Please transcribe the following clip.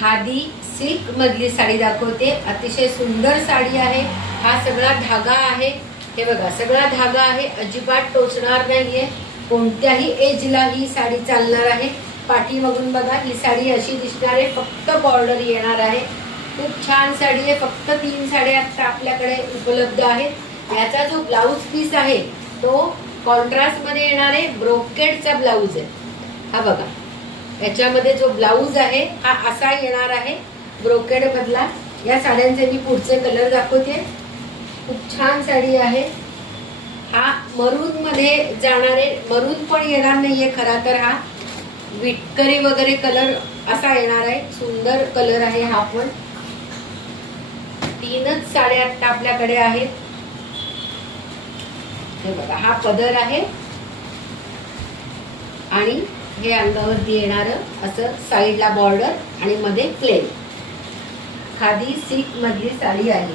Khadi silk मधली साडी दाखवते। अतिशय सुंदर साडी आहे। हा सगळा धागा आहे, हे बघा सगळा धागा आहे, अजिबात टोचणार नाहीये। कोणत्याही एजला ही साडी चालणार आहे। पाठीमागून बघा ही साडी अशी दिसणार आहे, फक्त बॉर्डर येणार आहे। खूप छान साडी आहे। फक्त 3 साड्या आता आपल्याकडे उपलब्ध आहेत। याचा जो ब्लाउज पीस आहे तो कॉन्ट्रास्ट मध्ये येणार आहे, ब्रोकेडचा ब्लाउज आहे। हा बघा याच्यामध्ये जो ब्लाउज आहे हा असा येणार आहे ब्रोकेड मधला। या साड्यांचे मी पुढचे कलर दाखवते। खूप छान साडी आहे। हा मरून मध्ये जाणारे, मरून पण येणार नाहीये खरा तर, हा विटकरी वगैरे कलर असा येणार आहे। सुंदर कलर आहे हा पण। 3च साड्या आता आपल्याकडे आहेत। हे बघा हा पदर आहे आणि हे अंगावरती येणारं असं साईडला बॉर्डर आणि मध्ये प्लेन। खादी सिल्क मधली साडी आहे।